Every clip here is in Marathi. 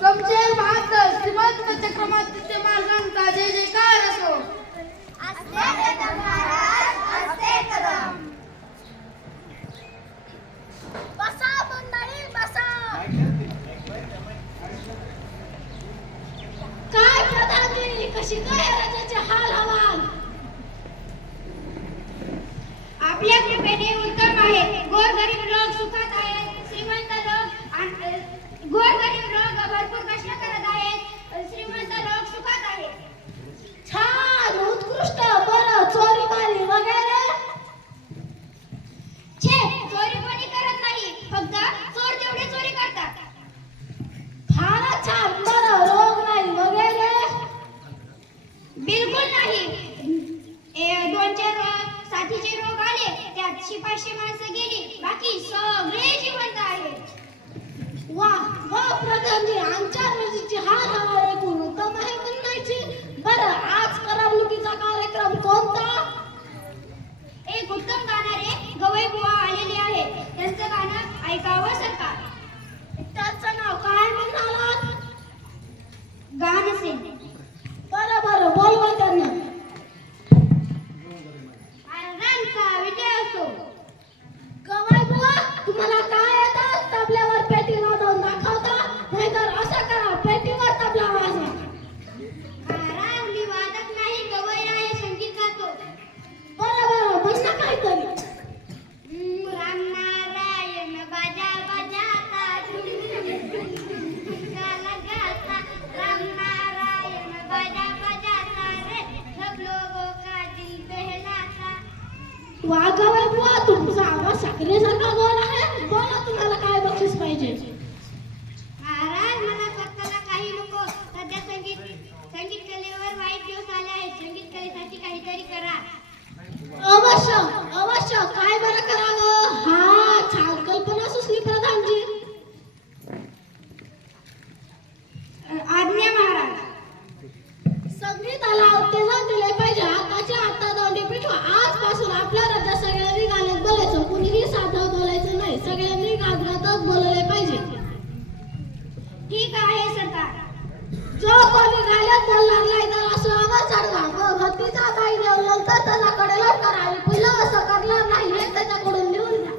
समजेल बहात्तर श्रीमंत चक्रमातीचे मार्गांचा जय जयकार असो. असते कदम महाराज, असते कदम. बसा मंडळी बसा. काय प्रधानगिरी, कशी काय राजाचे हाल हवाल. आपल्या कृपेने उत्तम आहे. गोरगरीब लोक सुखात आहेत. श्रीमंत लोक गोरगरीब लोक भरपूर कष्ट करत आहेत. श्रीमंत लोक सुखात आहेत. छान, उत्कृष्ट. बरं, चोरी मारी वगैरे छे, चोरी कोणी करत नाही. फक्त चोर तेवढे चोरी करतात. फारच छान. बरं, रोग नाही वगैरे बिलकुल नाही. दोन चार साथीचे रोग आले, त्यात शिपाशी माणसं गेली, बाकी सगळे जिवंत आहेत. वा वा प्रधानजी, आमच्या राजाची हाल हवा ऐकून उत्तम आहे म्हणायची. बरं, आज करमणुकीचा कार्यक्रम कोणता. एक उत्तम गाणारे गवई बुवा आलेले आहेत. त्यांचं गाणं ऐकावं सरकार. त्याचं नाव काय म्हणालात. गानसिंग. बरं बरं, बोलवा त्यांना. महाराजांचा विजय असो. गवाई बुवा, तुम्हाला काय येतं. तबल्यावर पेटी वाजवून दाखवता. नाहीतर असं करा, पेटीवर तबला वाजवा. महाराज, मी वादक नाही, गवई आहे, संगीत गातो. बरं बरं, म्हणा काहीतरी. रामनारायण बाजा बजाता गाता. रामनारायण बाजा बजाता रे, सब लोगों का दिल बहलाता. वा गवाई बुवा, तुमचा आवाज साखरेसारखा गोड आहे. बोला, तुम्हाला काय बक्षीस पाहिजे. महाराज, मला स्वतःला काही नको. सध्या संगीत कलेवर वाईट दिवस आले आहेत. संगीत कलेसाठी काहीतरी करा. अवश्य अवश्य, काय बरं करावं. हा, छान कल्पना सुचली प्रधानजी. आज्ञा महाराज. संगीताला उत्तेजन दिले पाहिजे. आताच्या आता दांडी पिठवा. आजपासून आपल्या राज्यात सगळ्यांनी गाण्यात बोलायचं. कुणीही साधं बोलायचं नाही. सगळ्यांनी गाण्यातच बोलले पाहिजे. ठीक आहे सरकार. जो कोणी गाण्यात बोलणार नाही तर असं आवाज चढवा. मग हत्तीचा काही देवलं तर त्याच्याकडे लवकर आणि पहिलं असं करणार नाही हे त्याच्याकडून लिहून द्या.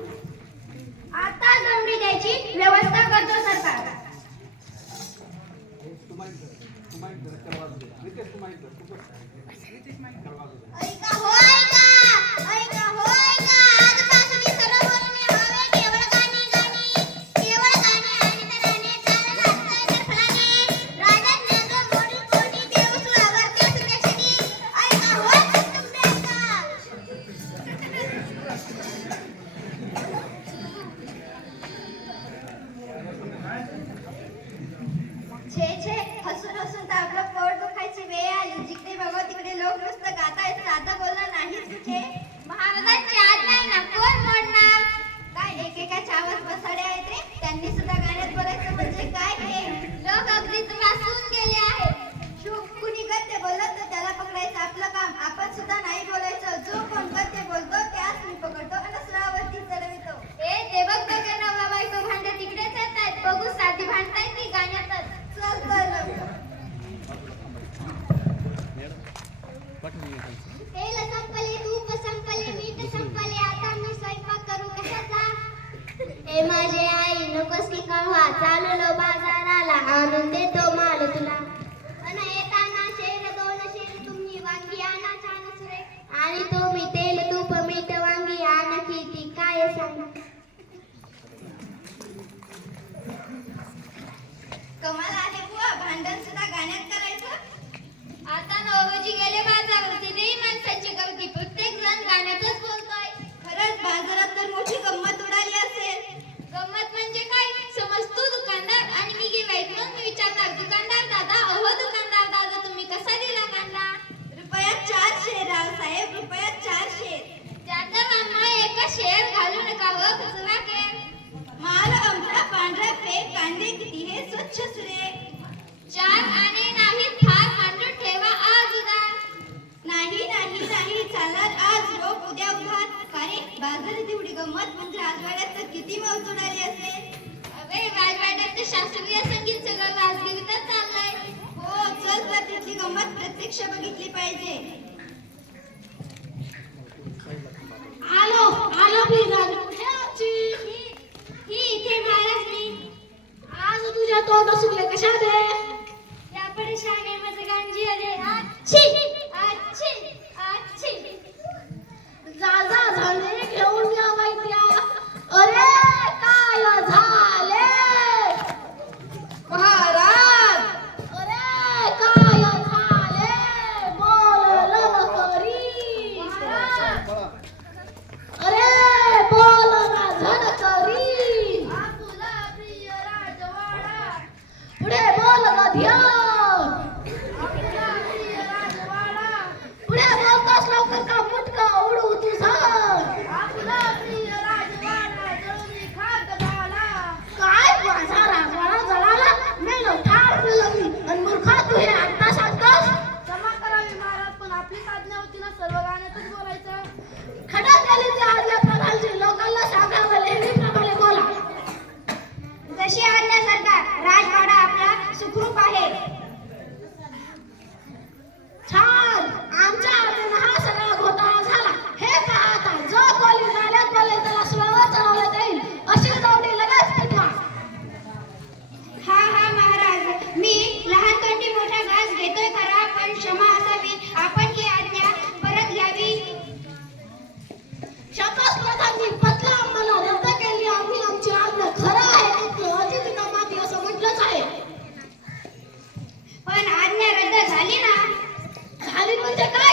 आता दंडी द्यायची व्यवस्था करतो सरकार. ऐका हो ऐका, ऐका हो ऐका. आजपासून सर्व बोलणे हवे केवळ गाणी गाणी, केवळ गाणी आणि तराने. चाल घातलंय तर फलाने, राजन जग मोडी कोणी देव सुरावरती सुदक्षिणी. ऐका हो तुम्ही ऐका. छे छे, हसून हसून तर आपलं पोट दुखायची वेळ आली. जिकडे बघा तिकडे लोक नुसतं गातायत, साधं बोलणं नाहीच कुठे. महाराजांची आज्ञा आहे ना, कोण मोडणार. काय एकेकाचे आवाज बसाडे आहेत रे. त्यांनी सुद्धा गाण्यात बोलायचं म्हणजे काय हे. लोक अगदीच वासून गेले आहेत. शुभ कुणी गद्य बोलत तर त्याला पकडायचं आपलं काम. आपण सुद्धा नाही बोलायचं. जो कोण गद्य बोलतो त्यास मी पकडतो आणि सुरावरती चढवितो. ते बघ दोघे नवरा बायको भांडे तिकडेच येत आहेत. बघू साधी भांडतायत ती गाण्यातच. चल तर तेल संपले, तूप संपले, मीठ संपले, आता मी स्वयंपाक करू कशाचा. हे माझे आई नकोस की कव्हा, चाललो बाजाराला आणून देतो माल तुला. अन येताना शेर दोन शेर तुम्ही वांगी आणा छान सुरे. आणि तुम्ही तेल तूप मीठ वांगी आणा किती काय सांगा. कमाल आहे बुवा, भांडण सुद्धा गाण्यात करायचं. आता नवरोजी गेले बाजारात, तिनेही माणसाची गर्दी. प्रत्येक जण गाण्यातच बोलतोय. खरंच बाजारात तर मोठी गंमत उडाली असेल. गंमत म्हणजे काय समज तू दुकानदार आणि मी गिऱ्हाईक. मग मी विचारणार, दुकानदार दादा, अहो दुकानदार दादा, तुम्ही कसा दिला कांदा. रुपया 4 शेर रावसाहेब, रुपया 4 शेर. त्याचा मामा एका शेर घालू नका व कचरा केर. माल आमचा पांढरा फेक, कांदे किती हे स्वच्छ सुरे. 4 आणे नाही फार मांडून ठेवा आज उधार. नाही नाही नाही चालणार आज रोख उद्या उधार. अरे बाजारात एवढी गंमत म्हणजे राजवाड्यात तर किती मौज उडाली असेल. अरे राजवाड्यात तर शास्त्रीय संगीत सगळं वाजले प्रत्यक्ष बघितली पाहिजे. आलो आलो मी राणी कुठे आमची ही इथे महाराज मी. आज तुझ्या तोंड सुकले कशाने या परेशाने माझं गांजी आले. आच्छी आच्छी आच्छी. जा जा झाले घेऊन या वैद्या. अरे काय झाले महाराज अरे काय झाले बोल लवकरी अरे बोल ना झणकरी आपला प्रिय राजवाडा पुढे बोल गध्या आपला प्रिय राजवाडा पुढे बोलतोस लवकर का मुटका उडू तुझा आपला प्रिय राजवाडा जळून खाक झाला. काय माझा राजवाडा जळाला मेलो ठार पेलं मी आणि मूर्खा तू हे आता सांगतोस क्षमा करावी महाराज, पण आपलीच आज्ञा होती ना सर्व गाण्यातच बोलायचं. खडा केली ती आज्ञा प्रधानजी लोकांना सांगावं नेहमीप्रमाणे बोला जशी आज्ञा सरकार. राजवाडा आपला सुखरूप आहे. छान आमच्या हाताने हा सगळा घोटाळा झाला. हे पहा आता जो कोली झाल्यात बोले त्याला सुलावर चढवण्यात येईल अशी दौडी लगेच पिटवा. हा हा महाराज, मी लहान तोंडी मोठा घास घेतोय खरा, पण क्षमा असावी. आपण ही आज्ञा परत घ्यावी. शपथ प्रधानजी पतला आम्हाला रद्द केली. आम्ही आमची आज्ञा खरं आहे की अतिथी माती असं म्हटलंच आहे. पण आज्ञा रद्द झाली ना. झाली म्हणजे काय